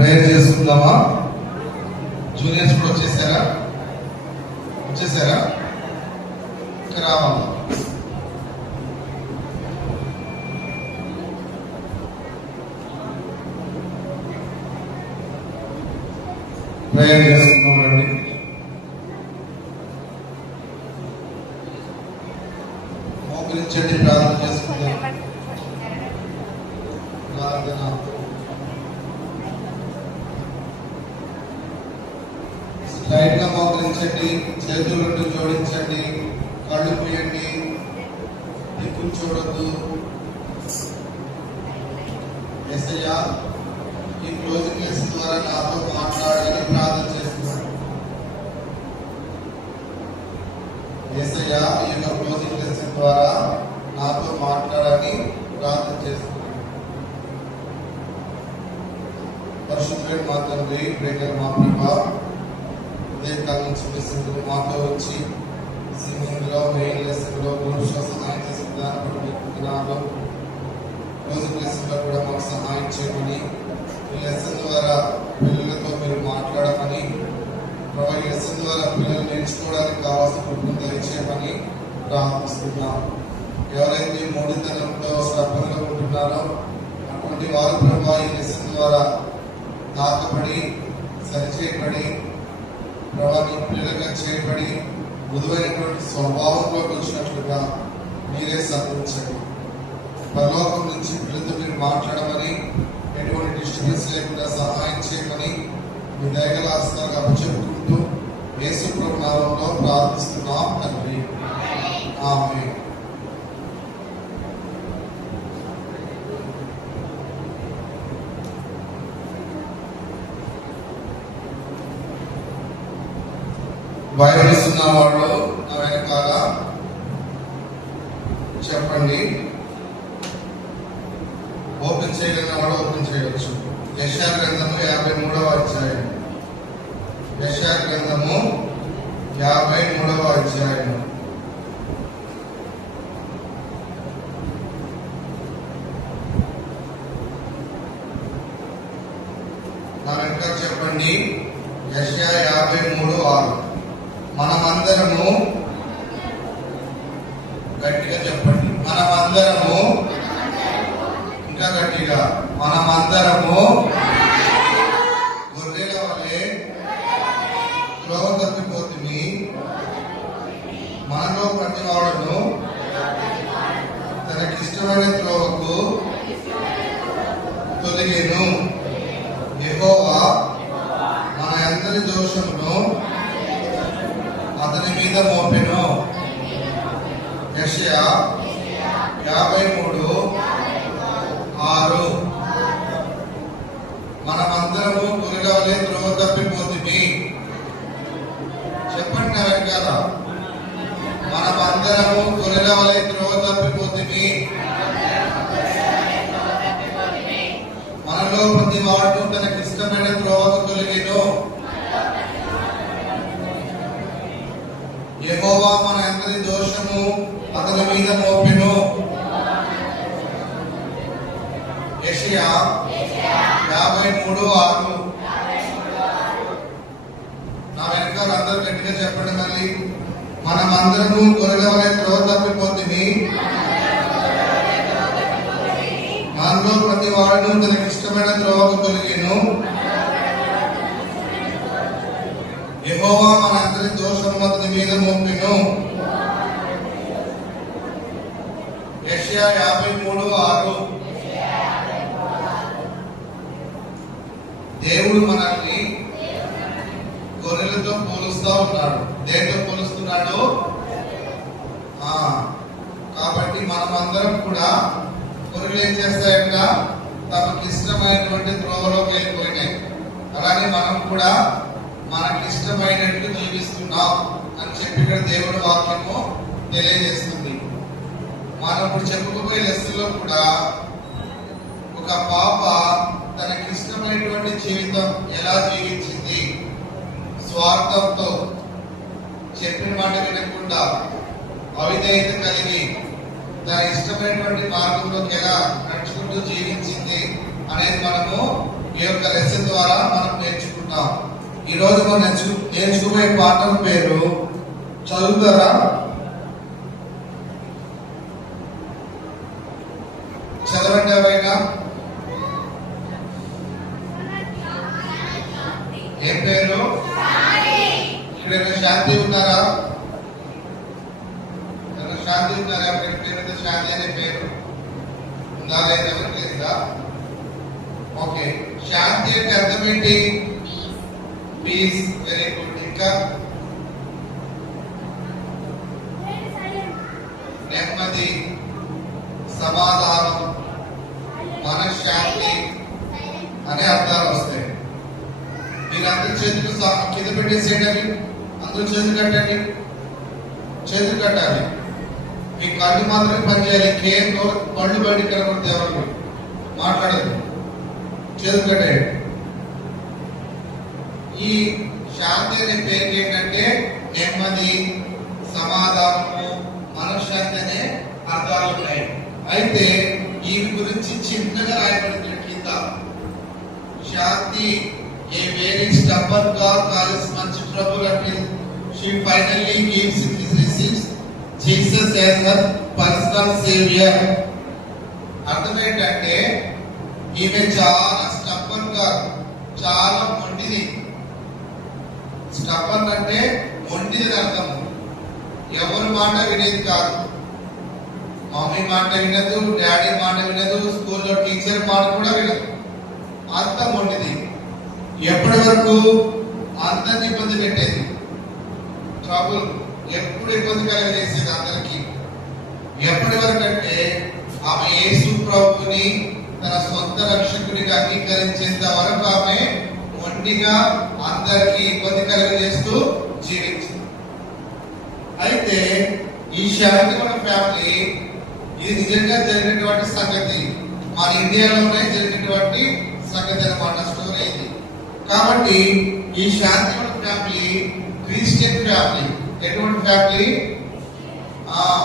Prayer చేసుకుందామా? Juniors కూడా వచ్చేసారా? ఇంకా రావాలా? ప్రేయర్ చేసుకుందాం రండి. మోకరించండి, ప్రార్థన చేసుకుందాం. ప్రార్థన. స్ట్రైట్ గా మోకరించండి, చేతులు రెండు జోడించండి, కళ్ళు పూయండి, దిక్కులు చూడొద్దు. యేసయ్యా, ఈ క్లోజింగ్ లెసన్ ద్వారా నాతో మాట్లాడాలని ప్రార్థన చేస్తున్నాను. యేసయ్యా, ఈ యొక్క క్లోజింగ్ లెసన్ ద్వారా నాతో మాట్లాడాలని ప్రార్థన చేస్తున్నాను. పరిశుద్ధుడైన మా తండ్రి, ప్రేమ మా ప్రభా, ఉదయకాలం నుంచి లెసన్లు మాతో వచ్చి సింగింగ్లో మెయిన్ లెసన్లో పురుష సహాయం చేసిన దాన్ని బట్టి మీకు క్లోజింగ్ లెసన్లో కూడా మాకు సహాయం చేయమని, ఈ లెసన్ ద్వారా పిల్లలతో మీరు మాట్లాడమని, ప్రభా ఈ లెసన్ ద్వారా పిల్లలు నేర్చుకోవడానికి కావాల్సిన కృపను దయచేయమని ప్రార్థిస్తున్నాం. ఎవరైతే మూడితనంలో శ్రద్ధలో ఉంటున్నారో అటువంటి వారు ప్రభా ఈ లెసన్ ద్వారా తాకబడి, సరిచేయబడి, ప్రభా నీ పిల్లలుగా చేయబడి మృదువైనటువంటి స్వభావంలోకి వచ్చినట్లుగా మీరే సాధించండి. పరలోకం నుంచి పిల్లలతో మీరు మాట్లాడమని, ఎటువంటి డిస్టర్బెన్స్ లేకుండా సహాయం చేయమని మీ దయగల హస్తాలకు అప్పచెప్పుకుంటూ యేసు ప్రభు నామములో ప్రార్థిస్తున్నాం తండ్రి, ఆమేన్. బైబిల్ ఇస్తున్న వాళ్ళు నా వెనకాల చెప్పండి. ఓపెన్ చేయగలిగిన వాడు ఓపెన్ చేయవచ్చు. యెషయా గ్రంథము 53వ అధ్యాయం. యెషయా గ్రంథము 53వ అధ్యాయం. నా వెనకాల చెప్పండి. యెషయా 53:6. మనమందరము, గట్టిగా చెప్పండి, మనమందరము, ఇంకా గట్టిగా, మనమందరము గొర్రెల వలె త్రోవ తప్పిపోతుంది, మనలో ప్రతి వాడును తనకిష్టమైన త్రోవకు తొలగెను. యెహోవా మన అందరి దోషమును అతని మీద మోపెను. యెషయా 53:6. మనమందరము గొర్రెల వలె త్రోవ తప్పిపోతుంది. చెప్పండి నా వెనకాల, మనమందరము గొర్రెల వలె త్రోవ తప్పిపోతుంది, మనలో ప్రతి వాడు తనకిష్టమైన త్రోవకు తొలగెను. యెహోవా మన అందరి దోషము అతని మీద మోపెను. యెషయా 53:6. నా వెనకాల అందరూ గట్టిగా చెప్పండి మళ్ళీ. మనమందరము గొర్రెల వలె త్రోవ తప్పిపోతుంది, మనలో ప్రతి వాడు తనకిష్టమైన త్రోవకు తొలగెను. యెహోవా మన అందరి దోషము అతని మీద మోపెను. యెషయా 53:6. దేవుడు మనల్ని గొర్రెలతో పోలుస్తా ఉన్నాడు. దేంతో పోలుస్తున్నాడు? కాబట్టి మనమందరం కూడా గొర్రెలు ఏం చేస్తాయంట? తమకి ఇష్టమైనటువంటి త్రోవలోకి వెళ్ళిపోయినాయి. అలాగే మనం కూడా మనకి ఇష్టమైనట్టు జీవిస్తున్నాం అని చెప్పి ఇక్కడ దేవుడి వాక్యము తెలియజేస్తుంది. మనం ఇప్పుడు చెప్పుకోబోయే లెసన్లో కూడా ఒక పాప తనకి ఇష్టమైనటువంటి జీవితం ఎలా జీవించింది, స్వార్థంతో, చెప్పిన మాట వినకుండా, అవిధేయత కలిగి తన ఇష్టమైనటువంటి మార్గంలోకి ఎలా నడుచుకుంటూ జీవించింది అనేది మనము ఈ యొక్క లెసన్ ద్వారా మనం నేర్చుకుంటాం. ఈ రోజు మనం నేర్చుకునే పాఠం పేరు చదువుతారా? చదవండి ఎవరైనా. ఏం పేరు? ఇక్కడ శాంతి ఉన్నారా? శాంతి ఉన్నారా? పేరు శాంతి అనే పేరు ఉందా లేదా? ఎవరికి లేదా? ఓకే, శాంతి అంటే అర్థం ఏంటి? పీస్. Very good. ఇంకా నెమ్మది, సమాధానం, మనశ్శాంతి అనే అర్థాలు వస్తాయి. మీరందరూ చేతులు కింద పెట్టేసేయండి. అందరూ చేతులు కట్టండి. చేతులు కట్టాలి. మీ కళ్ళు మాత్రమే పనిచేయాలి. కేంద్ర కళ్ళు బయట కనబడితే ఎవరు మాట్లాడదు. చేతులు కట్టేయండి. ఈ శాంతి అనే పేరుకి ఏంటంటే నెమ్మది, సమాధానము, మనశ్శాంతి అనే అర్థాలు ఉన్నాయి. అయితే ఈ గురించి చిన్నగా రాయబడింది కింద. శాంతి a very stubborn God causes much trouble until she finally receives Jesus as her personal savior. అర్థం ఏంటంటే ఈమె చాలా స్టబ్బర్న్ గా, చాలా మొండిది. స్టబ్బర్న్ అంటే మొండిది అర్థం. ఎవరి మాట వినేది కాదు. మమ్మీ మాట వినదు, డాడీ మాట వినదు, స్కూల్లో టీచర్ మాట కూడా వినదు. అంత మొండిది. ఎప్పటి వరకు? అందరిని ఇబ్బంది పెట్టేది. ట్రబుల్ ఎప్పుడు ఇబ్బంది కలిగజేసేది అందరికి. ఎప్పటి వరకు అంటే ఆమె యేసు ప్రభువుని తన సొంత రక్షకుడిగా అంగీకరించేంత వరకు ఆమె మొండిగా అందరికి ఇబ్బంది కలిగజేస్తూ జీవించింది. అయితే ఈ శాంతిమణ ఫ్యామిలీ, ఇది నిజంగా జరిగినటువంటి సంగతి. మన ఇండియాలోనే జరిగినటువంటి సంగతి అన్నమాట. స్టోరీ ఇది. కాబట్టి ఈ శాంతిమణ ఫ్యామిలీ క్రిస్టియన్ ఫ్యామిలీ. ఎటువంటి ఫ్యామిలీ?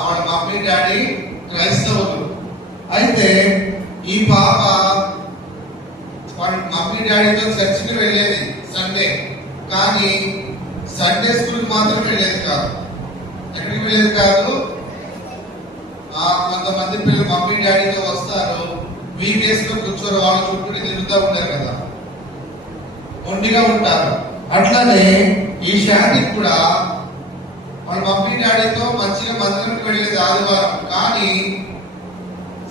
వాళ్ళ మమ్మీ డాడీ క్రైస్తవులు. అయితే ఈ పాప వాళ్ళ మమ్మీ డాడీతో చర్చికి వెళ్ళేది సండే. కానీ సండే స్కూల్కి మాత్రం వెళ్ళేది కాదు. ఎక్కడికి వెళ్ళేది కాదు? కొంతమంది పిల్లలు మమ్మీ డాడీతో వస్తారు, వీకెండ్స్ లో కూర్చోరు, వాళ్ళ చుట్టూ తిరుగుతూ ఉంటారు కదా, మొండిగా ఉంటారు. అట్లానే ఈ శాంతికి కూడా వాళ్ళ మమ్మీ డాడీతో మంచిగా మందిరానికి వెళ్ళేది ఆదివారం. కానీ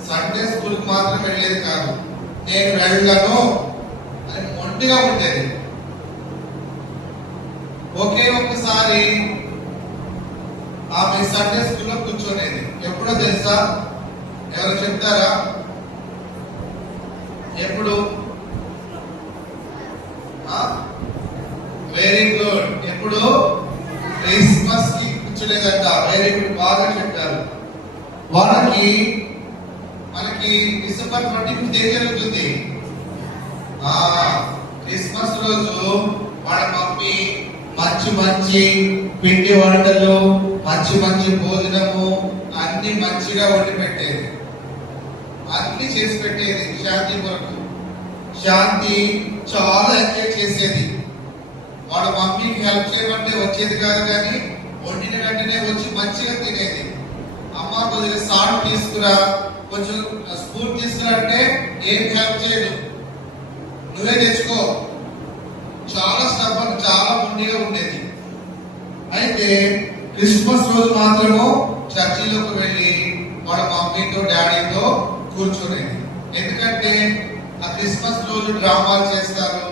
సండే స్కూల్ కి మాత్రం వెళ్ళేది కాదు. నేను వెళ్ళను అని మొండిగా ఉండేది. ఒకే ఒక్కసారి ఆమె సండే స్కూల్లో కూర్చోనేది. ఎప్పుడో తెలుసా? ఎవరు చెప్తారా? ఎప్పుడు? Very good. ఎప్పుడు? క్రిస్మస్ కి కూర్చోలేదంట. వెరీ గుడ్, బాగా చెప్పారు. మనకి డిసెంబర్ 25 ఏం జరుగుతుంది? క్రిస్మస్ రోజు వాళ్ళ మమ్మీ మంచి మంచి పిండి వంటలు, మంచి మంచి భోజనము అన్ని మంచిగా వండి పెట్టేది, అన్ని చేసి పెట్టేది శాంతి కొరకు. శాంతి చాలా ఎంజాయ్ చేసేది. వాళ్ళ మమ్మీకి హెల్ప్ చేయమంటే వచ్చేది కాదు, కానీ వండిన వెంటనే వచ్చి మంచిగా తినేది. అమ్మ కొద్దిగా సాల్ట్ తీసుకురా, కొంచెం స్పూన్ తీసుకురా అంటే ఏం హెల్ప్ చేయదు, నువ్వే తెచ్చుకో. చాలా స్టబ్బర్న్, చాలా మొండిగా ఉండేది. అయితే క్రిస్మస్ రోజు మాత్రము చర్చిలోకి వెళ్ళి వాళ్ళ మమ్మీతో డాడీతో కూర్చునేది. ఎందుకంటే ఆ క్రిస్మస్ రోజు డ్రామాలు చేస్తారు,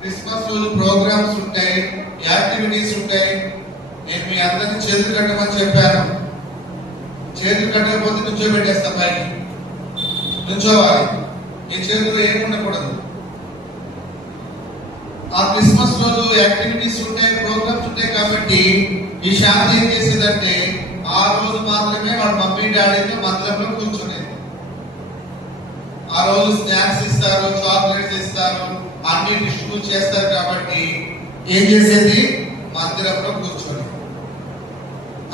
క్రిస్మస్ రోజు ప్రోగ్రామ్స్ ఉంటాయి, యాక్టివిటీస్ ఉంటాయి. నేను మీ అందరినీ చేతులు కట్టమని చెప్పాను. చేతులు కట్టకపోతే నుంచోబెట్టేస్తా, పైకి నుంచోవాలి. ఈ చేతులు ఏమి ఉండకూడదు. ఆ క్రిస్మస్ రోజు యాక్టివిటీస్ ఉంటాయి, ప్రోగ్రామ్స్ ఉంటాయి. కాబట్టి ఈ శాంతి ఏం చేసేదంటే ఆ రోజు మాత్రమే వాళ్ళ మమ్మీ డాడీతో మందిరంలో కూర్చునేది. ఆ రోజు స్నాక్స్ ఇస్తారు, చాక్లెట్స్ ఇస్తారు, అన్ని డిస్ట్రిబ్యూట్ చేస్తారు. కాబట్టి ఏం చేసేది? మందిరంలో కూర్చొని.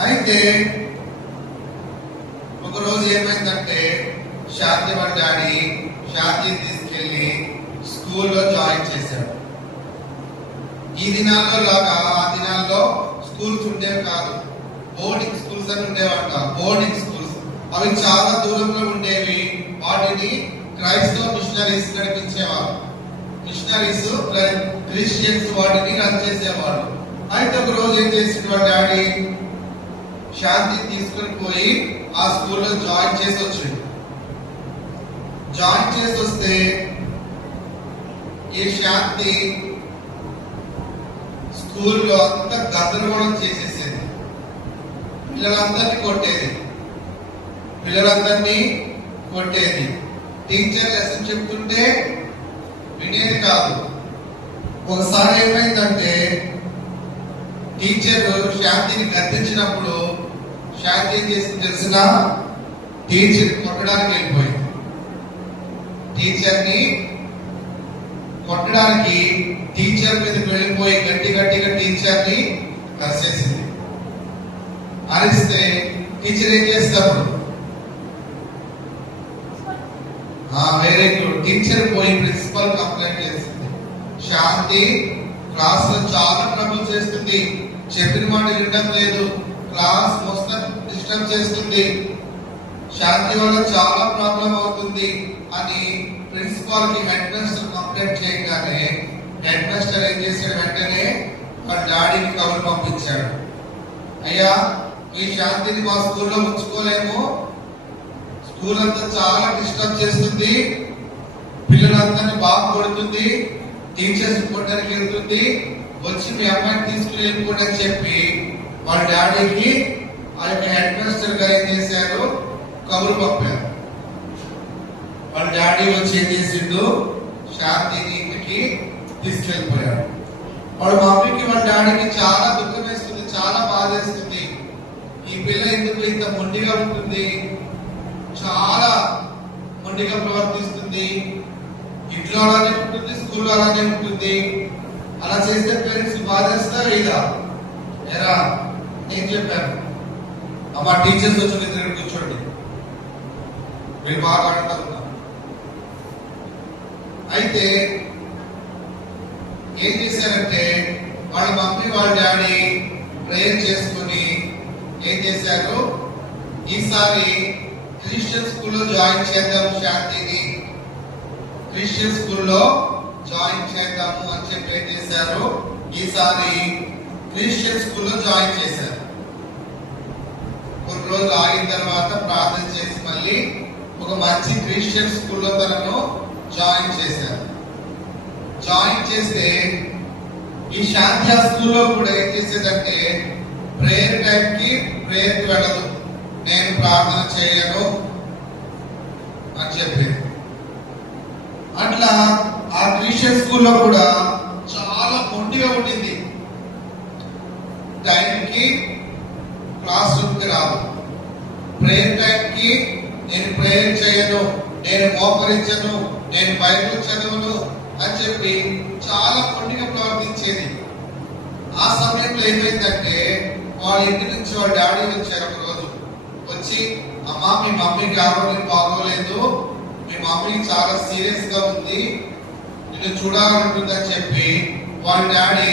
అయితే ఒక రోజు ఏమైందంటే శాంతి వాళ్ళ డాడీ శాంతిని తీసుకెళ్లి స్కూల్లో జాయిన్ చేశాడు. ఈ దినాల్లో లాగా ఆ దినాల్లో స్కూల్స్ ఉండేవి కాదు, బోర్డింగ్ స్కూల్స్ అని ఉండేవాట. బోర్డింగ్ స్కూల్స్ అవి చాలా దూరంలో ఉండేవి. వాటిని క్రైస్తవ మిషనరీస్ నడిపించేవారు. మిషనరీస్ క్రిస్టియన్స్ వాటిని రన్ చేసేవాడు. అయితే ఒక రోజు ఏం చేసిండు వాడి డాడీ, శాంతి తీసుకుని పోయి ఆ స్కూల్లో జాయిన్ చేసి వచ్చిండు. జాయిన్ చేసి వస్తే ఈ శాంతి స్కూల్లో అంతా గందరగోళం చేసేసేది. పిల్లలందరినీ కొట్టేది. టీచర్ లెసన్ చెప్తుంటే వినేది కాదు. ఒకసారి ఏమైందంటే టీచర్ శాంతిని గద్దించినప్పుడు శాంతి ఏం చేసింది తెలిసిన, టీచర్ కొట్టడానికి వెళ్ళిపోయింది. టీచర్ని కొట్టడానికి టీచర్ మీదకి వెళ్ళిపోయి గట్టిగా టీచర్ని కరిసేసింది. అరిస్తే టీచర్ ఏం చేస్తాడు, వెరీ గుడ్, టీచర్ పోయి ప్రిన్సిపల్ కంప్లైంట్ చేసింది. శాంతి క్లాస్ లో చాలా ట్రబుల్ చేస్తుంది, చెప్పిన మాట వినడం లేదు, క్లాస్ మొత్తం డిస్టర్బ్ చేస్తుంది, శాంతి వల్ల చాలా ప్రాబ్లం అవుతుంది అని ప్రిన్సిపాల్ కి హెడ్ మాస్టర్ కంప్లైంట్ చేయగానే హెడ్ మాస్టర్ ఏం చేశాడు, వెంటనే వాళ్ళ డాడీని కబురు పంపించాడు. అయ్యా, ఈ శాంతిని మా స్కూల్లో ఉంచుకోలేము, స్కూల్ అంతా చాలా డిస్టర్బ్ చేస్తుంది, పిల్లలందరినీ బాగా కొడుతుంది, టీచర్స్ కొట్టడానికి వెళ్తుంది, వచ్చి మీ అమ్మాయిని తీసుకుని వెళ్ళిపోండి అని చెప్పి వాళ్ళ డాడీకి ఆ యొక్క హెడ్ మాస్టర్ గారు ఏం చేశారు, కబురు పంపారు. వాళ్ళ డాడీ వచ్చి ఏం చేసిండు, శాంతిని ఇంటికి తీసుకెళ్ళిపోయాడు. వాళ్ళ మమ్మీకి వాళ్ళ డాడీకి చాలా దుఃఖం వేస్తుంది, చాలా బాధ వేస్తుంది. ఈ పిల్ల ఎందుకు ఇంత మొండిగా ఉంటుంది, చాలా మొండిగా ప్రవర్తిస్తుంది, ఇంట్లో అలానే ఉంటుంది, స్కూల్లో అలానే ఉంటుంది, అలా చేస్తే పేరెంట్స్ బాధేస్తా లేదా ఎరా? నేను చెప్పాను, అమ్మా టీచర్స్ వచ్చి దగ్గర కూర్చోండి, మీరు బాగా ఆడుతూ ఉన్నారు. అయితే ఏం చేశారంటే వాళ్ళ మమ్మీ వాళ్ళ డాడీ ప్రేయర్ చేసుకుని ఏం చేశారు, ఈసారి క్రిస్టియన్ స్కూల్లో జాయిన్ చేద్దాము, శాంతిని క్రిస్టియన్ స్కూల్లో జాయిన్ చేద్దాము అని చెప్పి ఏం చేశారు, ఈసారి క్రిస్టియన్ స్కూల్లో జాయిన్ చేశారు. కొన్ని రోజులు ఆగిన తర్వాత ప్రార్థన చేసి మళ్ళీ ఒక మంచి క్రిస్టియన్ స్కూల్లో తనను జాయిన్ చేశారు. జాయిన్ చేస్తే ఈ శాంతి స్కూల్లో కూడా ఏం చేసేదంటే ప్రేయర్ టైంకి ప్రేయర్కి వెళ్ళదు, నేను ప్రార్థన చేయను అని చెప్పేది. అట్లా ఆ క్రిస్టియన్ స్కూల్లో కూడా చాలా మొండిగా ఉండింది. టైంకి క్లాస్ రూమ్కి రాదు, ప్రేయర్ టైంకి నేను ప్రేయర్ చేయను, నేను మోకరించను, నేను బైబిల్ చదవను అని చెప్పి చాలా మొండిగా ప్రవర్తించేది. ఆ సమయంలో ఏమైందంటే వాళ్ళ ఇంటి నుంచి వాళ్ళ డాడీ వచ్చారు. ఒక రోజు వచ్చి, అమ్మా మీ మమ్మీకి ఆరోగ్యం బాగోలేదు, మీ మమ్మీ చాలా సీరియస్ గా ఉంది, నిన్ను చూడాలనుకుంటుందని చెప్పి వాళ్ళ డాడీ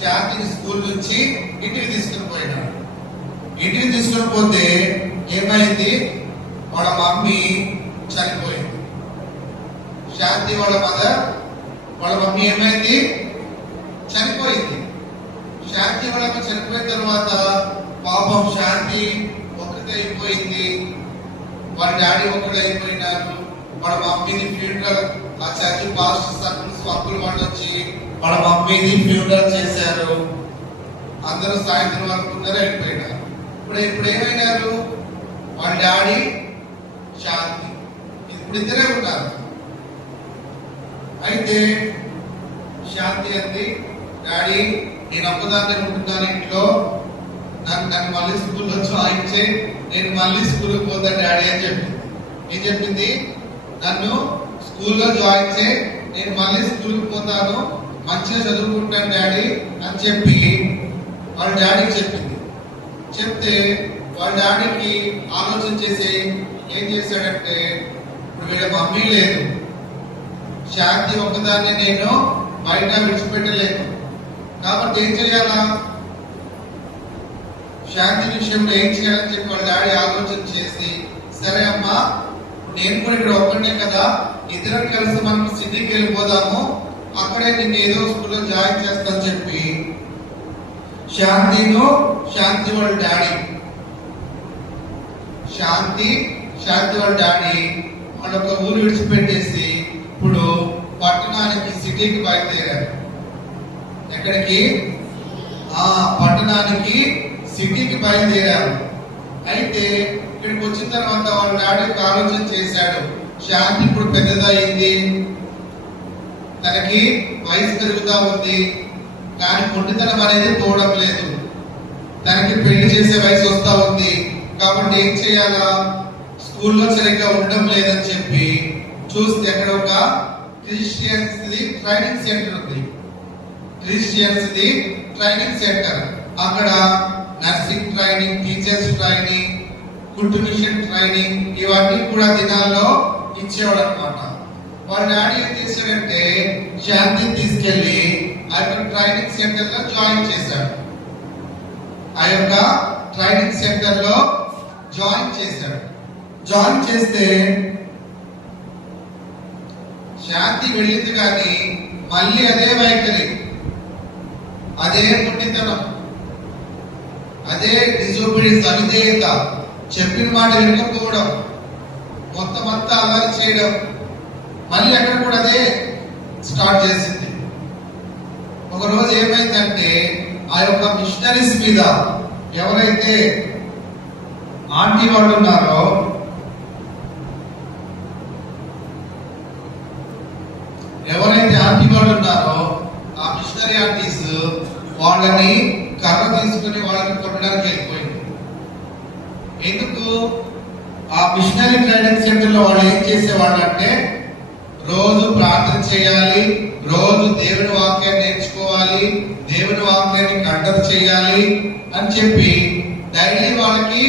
శాంతిని స్కూల్ నుంచి ఇంటికి తీసుకుని పోయినాడు. ఇంటికి తీసుకుని పోతే ఏమైంది, వాళ్ళ మమ్మీ చనిపోయింది. శాంతి వాళ్ళ మమ్మీ ఏమైంది, చనిపోయింది. శాంతి వాళ్ళ చనిపోయిన తర్వాత పాపం శాంతి ఒక్కటే అయిపోయింది, వాళ్ళ డాడీ ఒక్కడే అయిపోయినారు. వాళ్ళ మమ్మీని ఫ్యూనరల్ ఆ చర్చి పాస్టర్ సర్కిల్స్ అప్పులు వాళ్ళు వచ్చి వాళ్ళ మమ్మీని ఫ్యూనరల్ చేశారు. అందరూ సాయంత్రం వరకు ముందర వెళ్ళిపోయినారు. ఇప్పుడు ఏమైనారు, వాళ్ళ డాడీ శాంతి ఇప్పుడు ఇద్దరే ఉన్నారు. అయితే శాంతి అంది, డాడీ నేను ఒక్కదాన్ని ఉంటున్నాను ఇంట్లో, నన్ను మళ్ళీ స్కూల్లో జాయిన్ చేయి, నేను మళ్ళీ స్కూల్కి పోతా డాడీ అని చెప్పింది. ఏం చెప్పింది, నన్ను స్కూల్లో జాయిన్ చేయి, నేను మళ్ళీ స్కూల్కి పోతాను, మంచిగా చదువుకుంటాను డాడీ అని చెప్పి వాళ్ళ డాడీకి చెప్పింది. చెప్తే వాళ్ళ డాడీకి ఆలోచన చేసి ఏం చేశాడంటే, ఇప్పుడు వీళ్ళ మమ్మీ లేదు, శాంతి ఒకదాన్ని నేను బయట విడిచిపెట్టలేను. కాబట్టి ఏం చేయాలా, శాంతి విషయంలో ఏం చేయాలని చెప్పి వాళ్ళ డాడీ ఆలోచన చేసి, సరే అమ్మా నేను కూడా ఇక్కడ ఒక్కడే కదా, ఇద్దరం కలిసి మనం సిటీకి వెళ్ళిపోదాము, అక్కడే నేను ఏదో స్కూల్లో జాయిన్ చేస్తాను చెప్పి శాంతి వాళ్ళ డాడీ వాళ్ళ డాడీ వాళ్ళొక ఊరు విడిచిపెట్టేసి ఇప్పుడు పట్టణానికి సిటీకి బయలుదేరారు. ఎక్కడికి? పట్టణానికి సిటీకి బయలుదేరారు. అయితే ఇక్కడికి వచ్చిన తర్వాత వాళ్ళ డాడీ ఆలోచన చేశాడు, శాంతి ఇప్పుడు పెద్దదయింది, తనకి వయసు పెరుగుతా ఉంది, కానీ మొండితనం అనేది పోవడం లేదు, తనకి పెళ్లి చేసే వయసు వస్తా ఉంది, కాబట్టి ఏం చేయాలా, స్కూల్లో సరిగ్గా ఉండడం లేదని చెప్పి చూస్తే అక్కడ ఒక క్రిస్టియన్స్ ట్రైనింగ్ సెంటర్ ఉంది. ట్రైనింగ్ సెంటర్, అక్కడ నర్సింగ్ ట్రైనింగ్, టీచర్స్ ట్రైనింగ్, కుట్టు మిషన్ ట్రైనింగ్, ఇవన్నీ కూడా దినాల్లో ఇచ్చేవాడు అనమాట. వాళ్ళ డాడీ ఏం చేశాడంటే శాంతిని తీసుకెళ్లి ఆ యొక్క ట్రైనింగ్ సెంటర్ లో జాయిన్ చేశాడు. జాయిన్ చేస్తే శాంతి వెళ్ళింది కానీ మళ్ళీ అదే వైఖరి, అదే పుట్టితనం, అదే డిజోబీడియన్స్, అవిధేయత, చెప్పిన మాట వినకపోవడం, మొత్తం అంతా అల్లరి చేయడం, మళ్ళీ అక్కడ కూడా అదే స్టార్ట్ చేసింది. ఒక రోజు ఏమైందంటే ఆ యొక్క మిషనరీస్ మీద ఎవరైతే ఆంటీ వాళ్ళు ఉన్నారో ఆ మిషనరీ ఆంటీస్ వాళ్ళని కర్ర తీసుకుని వాళ్ళని కొట్టడానికి వెళ్ళిపోయింది. ఎందుకు? ఆ మిషనరీ ట్రైనింగ్ సెంటర్ లో వాళ్ళు ఏం చేసేవాళ్ళు అంటే రోజు ప్రార్థన చేయాలి, రోజు దేవుని వాక్యాన్ని నేర్చుకోవాలి, దేవుని వాక్యాన్ని కంఠత చేయాలి అని చెప్పి డైలీ వాళ్ళకి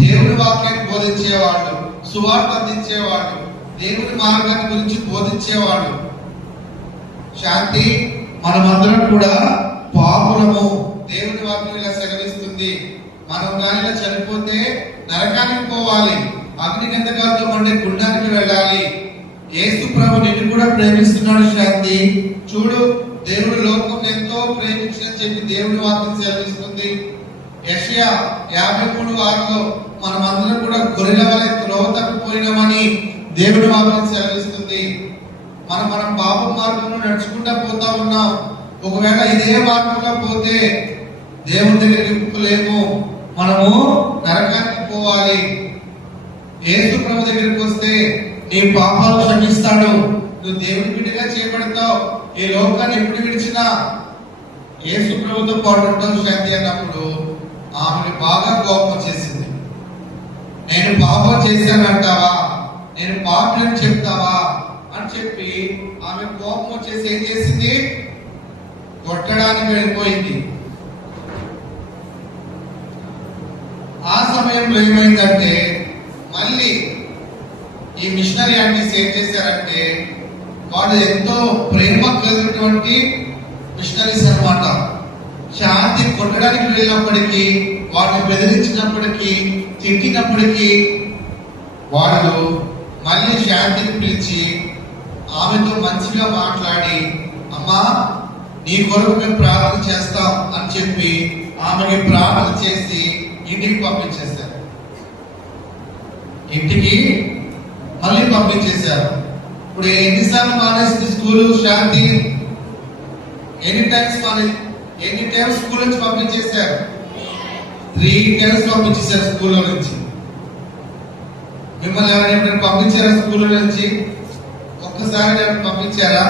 దేవుని వాక్యాన్ని బోధించేవాళ్ళు, సువార్త అందించేవాళ్ళు, దేవుని మార్గాన్ని గురించి బోధించేవాళ్ళు. శాంతి మనమందరం కూడా పాపులము, దేవుని వాక్యం ఇలా సెలవిస్తుంది, మనం దానిలో చనిపోతే నరకానికి పోవాలి, అగ్ని గంధకాలతో మండే గుండానికి వెళ్ళాలి. యేసు ప్రభు నిన్ను కూడా ప్రేమిస్తున్నాడు శాంతి, చూడు దేవుడు లోకం ఎంతో ప్రేమించని చెప్పి దేవుని వాక్యం సెలవిస్తుంది. యెషయా 53:6లో మనమందరం కూడా గొర్రెల వలె త్రోవ తప్పిపోయినామని దేవుని వాక్యం సెలవిస్తుంది. మనం పాప మార్గంలో నడుచుకుంటా పోతా ఉన్నాం. ఒకవేళ ఇదే మార్గంలో పోతే దేవుని దగ్గరికి లేము, మనము నరకానికి పోవాలి. యేసు ప్రభు దగ్గరికి వస్తే నీ పాపాలు క్షమిస్తాడు, నువ్వు దేవుని బిడ్డగా చేయబడతావు. ఈ లోకాన్ని ఎప్పుడు విడిచినా యేసు ప్రభుతో పాటు ఉంటావు శాంతి అన్నప్పుడు ఆమెను బాగా కోపం వచ్చేసింది. నేను పాపం చేశానంటావా, నేను పాపని చెప్తావా అని చెప్పి ఆమె కోపం వచ్చేసి ఏం చేసింది, కొట్టడానికి వెళ్ళిపోయింది. ఆ సమయంలో ఏమైందంటే మళ్ళీ ఈ మిషనరీ ఆంటీస్ ఏం చేశారంటే వాళ్ళు ఎంతో ప్రేమ కలిగినటువంటి మిషనరీస్ అన్నమాట. శాంతి కొట్టడానికి వెళ్ళినప్పటికీ, వాళ్ళని బెదిరించినప్పటికీ, తిట్టినప్పటికీ వాళ్ళు మళ్ళీ శాంతిని పిలిచి ఆమెతో మంచిగా మాట్లాడి, అమ్మా నీ కొరకు మేము ప్రార్థన చేస్తాం అని చెప్పి ఆమెకి ప్రార్థన చేసి ఇంటికి పంపించేశారు. మళ్ళీ పంపించేశారు. ఇప్పుడు ఎన్నిసార్లు మానేసింది స్కూల్ శాంతి? ఎన్ని టైమ్స్ స్కూల్ నుంచి పంపించేశారు? 3 times పంపించేశారు స్కూల్లో నుంచి. మిమ్మల్ని ఎవరైనా పంపించారా స్కూల్లో నుంచి? ఒక్కసారి పంపించారా?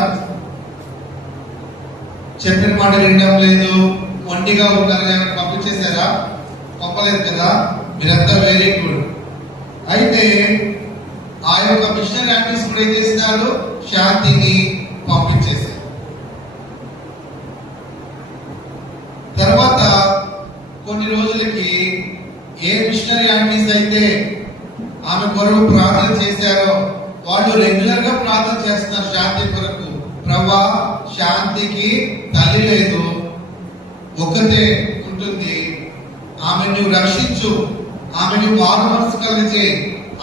చెప్పిన మాట వినడం లేదు, ఒంటిగా ఉన్నారు, ఎవరైనా పంపించేశారా? పంపలేదు కదా. మీరంతా వెరీ గుడ్. అయితే ఆ యొక్క మిషనరీ ఆంటీస్ కూడా ఏం చేసినారు, శాంతిని పంపించేశారు. తర్వాత కొన్ని రోజులకి ఏ మిషనరీ ఆంటీస్ అయితే ఆమె కొరకు ప్రార్థన చేశారో వాళ్ళు రెగ్యులర్ గా ప్రార్థన చేస్తున్నారు శాంతి కొరకు. ప్రభువా, శాంతికి తల్లి లేదు, ఒకతే ఉంటుంది, ఆమె నువ్వు రక్షించు, ఆమెని మారు మనసు కలిగి,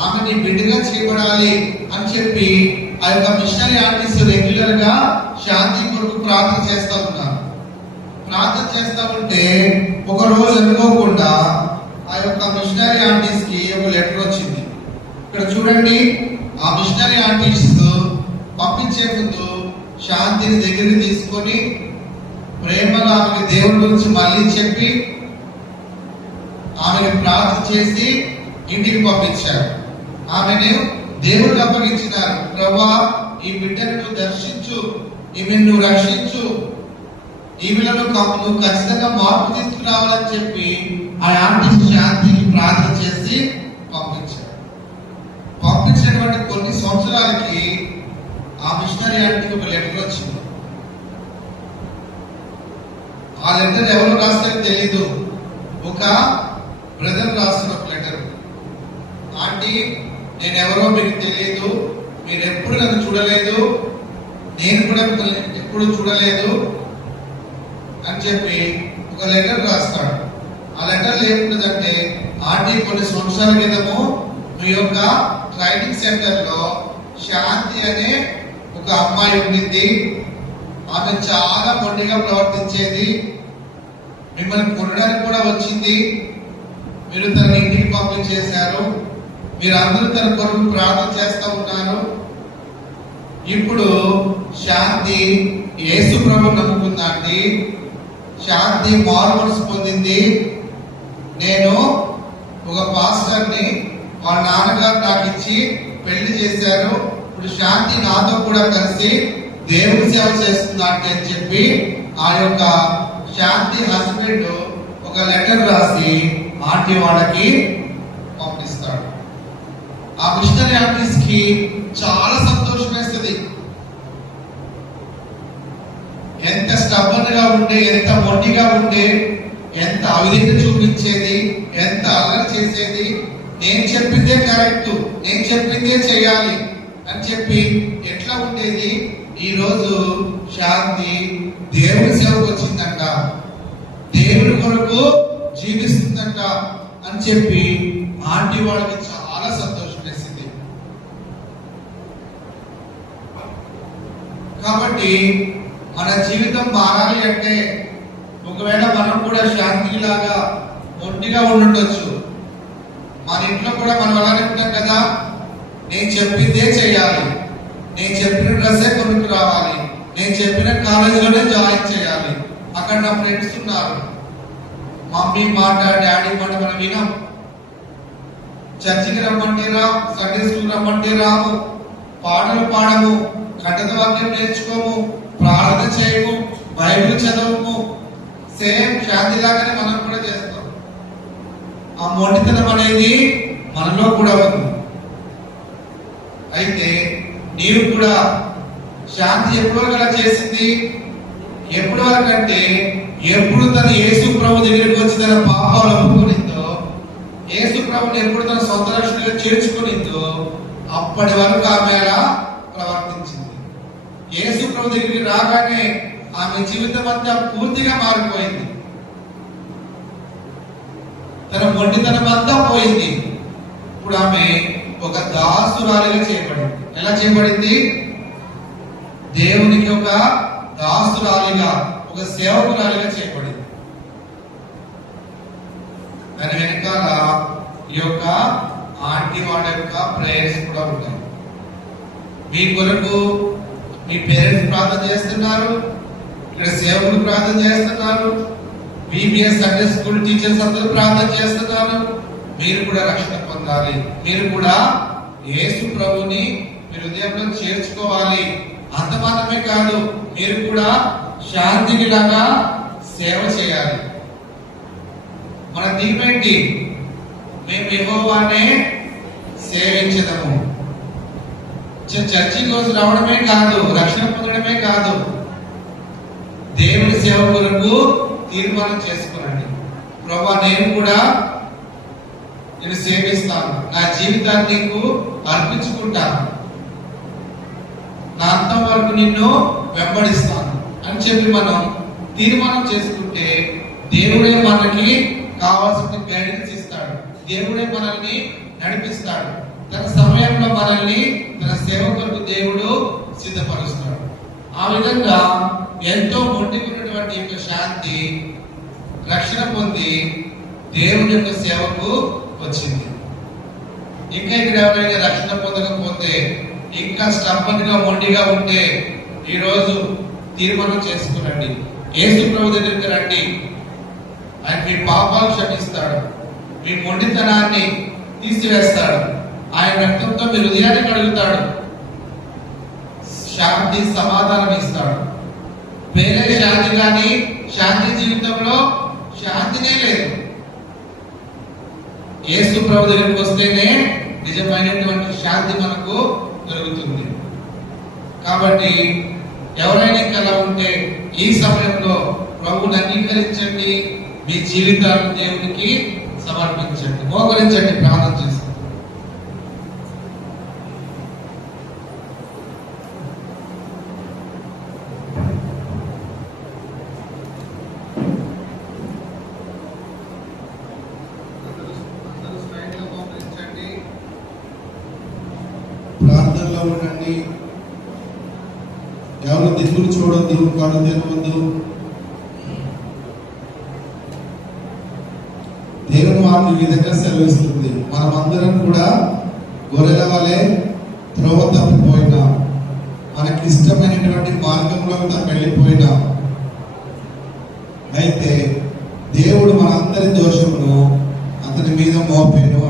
ఆమెని బిడ్డగా చేయబడాలి అని చెప్పి ఆ యొక్క మిషనరీ ఆర్టిస్ట్ రెగ్యులర్ గా శాంతి కొరకు ప్రార్థన చేస్తా ఉన్నారు. ప్రార్థన చేస్తా ఉంటే ఒక రోజు అనుకోకుండా ఆ యొక్క మిషనరీ ఆర్టిస్ట్ కి ఒక లెటర్ వచ్చింది. ఇక్కడ చూడండి, ఆ మిషనరీ ఆర్టిస్ట్ పంపించే ముందు శాంతిని దగ్గరికి తీసుకొని ప్రేమగా ఆమెకి దేవుడి గురించి మళ్ళీ చెప్పి ఆమెను ప్రార్థన చేసి ఇంటికి పంపించారు. ఆమెను దేవుడికి అప్పగించినారు. ప్రభువా, ఈ బిడ్డను నువ్వు దర్శించు, ఈమెను నువ్వు రక్షించు, ఈమెలను నువ్వు ఖచ్చితంగా మార్పు తీసుకురావాలని చెప్పి ఆ ఆర్టిస్ట్ శాంతికి ప్రార్థన చేసి పంపించారు. పంపించినటువంటి కొన్ని సంవత్సరాలకి ఆ మిషనరీ ఆంటీకి ఒక లెటర్ వచ్చింది. ఆ లెటర్ ఎవరు రాస్తారో తెలీదు. ఒక బ్రదర్ రాస్తున్న ఒక లెటర్. ఆంటీ, నేను ఎవరో మీకు తెలియదు, మీరు ఎప్పుడు నన్ను చూడలేదు, నేను కూడా ఎప్పుడు చూడలేదు అని చెప్పి ఒక లెటర్ రాస్తాడు. ఆ లెటర్ లేకుంటుందంటే, ఆంటీ కొన్ని సంవత్సరాల క్రితము మీ యొక్క ట్రైనింగ్ సెంటర్ లో శాంతి అనే ఒక అమ్మాయి ఉండింది. ఆమె చాలా మొండిగా ప్రవర్తించేది, మిమ్మల్ని కొనడానికి కూడా వచ్చింది. మీరు తన ఇంటికి పంపించేశారు. మీరు అందరూ తన కొరకు ప్రార్థన చేస్తూ ఉన్నారు. ఇప్పుడు శాంతి యేసు ప్రభువుని నమ్ముకుందండి. శాంతి మారు మనసు పొందింది. నేను ఒక పాస్టర్ని వాళ్ళ నాన్నగారు నాకు ఇచ్చి పెళ్లి చేశారు. ఇప్పుడు శాంతి నాతో కూడా కలిసి దేవుడి సేవ చేస్తుందంటే అని చెప్పి ఆ యొక్క శాంతి హస్బెండ్ ఒక లెటర్ రాసి ఆంటీ వాళ్ళకి పంపిస్తాడు. ఆ మిషనరీ ఆర్టిస్ట్ కి చాలా సంతోషం వేస్తుంది. ఎంత స్టబ్బన్ గా ఉంటే, ఎంత మొండిగా ఉంటే, ఎంత అవిధేత చూపించేది, ఎంత అల్లరి చేసేది, నేను చెప్పిందే కరెక్ట్, నేను చెప్పిందే చేయాలి అని చెప్పి ఎట్లా ఉండేది. ఈ రోజు శాంతి దేవుడి సేవకు వచ్చిందంట, దేవుడి కొరకు జీవిస్తుందంట అని చెప్పి ఆంటీ వాళ్ళకి చాలా సంతోషం వేసింది. కాబట్టి మన జీవితం మారాలి అంటే, ఒకవేళ మనం కూడా శాంతి లాగా ఒంటిగా ఉండుండొచ్చు. మన ఇంట్లో కూడా మనం అలానే ఉంటాం కదా, నేను చెప్పిందే చేయాలి, నేను చెప్పిన డ్రెస్సే కొనుక్కు రావాలి, నేను చెప్పిన కాలేజీలోనే జాయిన్ చేయాలి, అక్కడ నా ఫ్రెండ్స్ ఉన్నారు, మమ్మీ మాట డాడీ మాట మనం వినాం. చర్చికి రమ్మంటే రాము, సండే స్కూల్ రమ్మంటే రాము, పాటలు పాడము, కఠిన వాక్యం నేర్చుకోము, ప్రార్థన చేయము, బైబిల్ చదవము. సేమ్ శాంతి లాగానే మనం కూడా చేస్తాం. ఆ మొండితనం అనేది మనలో కూడా ఉంది. అయితే నీవు కూడా శాంతి ఎప్పుడు వరకు అలా చేసింది? ఎప్పుడు వరకు అంటే, ఎప్పుడు తన యేసు ప్రభు దగ్గరికి వచ్చి తన పాపాలు ఒప్పుకునిందో, యేసు ప్రభుని ఎప్పుడు తన సొంత రక్షణగా చేర్చుకునిందో, అప్పటి వరకు ఆమె అలా ప్రవర్తించింది. యేసు ప్రభు దగ్గరికి రాగానే ఆమె జీవితం అంతా పూర్తిగా మారిపోయింది. తన మొండితనం అంతా పోయింది. ఇప్పుడు ఆమె ఒక దాసురాలిగా చేయబడింది. ఎలా చేయబడింది? దేవునికి ఒక దాసురాలిగా, ఒక సేవకురాలిగా చేయబడింది. దాని వెనకాల ఈ యొక్క ఆంటీ వాళ్ళ యొక్క ప్రేయర్స్ కూడా ఉంటాయి. మీ కొరకు మీ పేరెంట్స్ ప్రార్థన చేస్తున్నారు, ఇక్కడ సేవకులు ప్రార్థన చేస్తున్నారు, బీబీఎస్ సండే స్కూల్ టీచర్స్ అందరూ ప్రార్థన చేస్తున్నారు. మీరు కూడా రక్షణ పొందాలి, మీరు కూడా యేసు ప్రభుని మీ హృదయంలో చేర్చుకోవాలి. అంత మాత్రమే కాదు, మీరు కూడా శాంతికి లాగా సేవ చేయాలి. మన దీపేంటి? మేము యెహోవానే సేవించదము. చర్చి కోసం రావడమే కాదు, రక్షణ పొందడమే కాదు, దేవుని సేవ కొరకు తీర్మానం చేసుకునండి. ప్రభువా, నేను కూడా నేను సేవిస్తాను, నా జీవితాన్ని నీకు అర్పించుకుంటాను, నా అంతం వరకు నిన్ను వెంబడిస్తాను అని చెప్పి మనం తీర్మానం చేసుకుంటే దేవుడే మనకి కావాల్సిన గైడెన్స్ ఇస్తాడు. దేవుడే మనల్ని నడిపిస్తాడు. తన సమయంలో మనల్ని తన సేవకులకు దేవుడు సిద్ధపరుస్తాడు. ఆ విధంగా ఎంతో మొండికున్నటువంటి యొక్క శాంతి రక్షణ పొంది దేవుని యొక్క సేవకు వచ్చింది. ఇంకా ఇక్కడ ఎవరైనా రక్షణ పొందకపోతే, ఇంకా స్టంపన్గా మొండిగా ఉంటే ఈ రోజు తీర్మానం చేసుకునండి. యేసు ప్రభు దగ్గరికి రండి. ఆయన మీ పాపాలు క్షమిస్తాడు, మీ మొండితనాన్ని తీసివేస్తాడు. ఆయన రక్తంతో మీ హృదయాన్ని కడుగుతాడు, శాంతి సమాధానం ఇస్తాడు. వేరే శాంతి కానీ శాంతి జీవితంలో శాంతినే లేదు. యేసు ప్రభు దగ్గరికి వస్తేనే నిజమైనటువంటి శాంతి మనకు దొరుకుతుంది. కాబట్టి ఎవరైనా అలా ఉంటే ఈ సమయంలో ప్రభువుని అంగీకరించండి, మీ జీవితాలను దేవునికి సమర్పించండి, మోకరించండి, ప్రార్థన చేసి. ప్రార్థనలో ఉండండి. ఎవరు దిక్కులు చూడొద్దు, కళ్ళు తెరవద్దు. దేవుని వాక్యం ఈ విధంగా సెలవిస్తుంది, మనమందరం కూడా గొర్రెల వలె త్రోవ తప్పిపోయినాం, మనకి ఇష్టమైనటువంటి మార్గంలో వెళ్ళిపోయినాం. అయితే దేవుడు మనందరి దోషమును అతని మీద మోపాను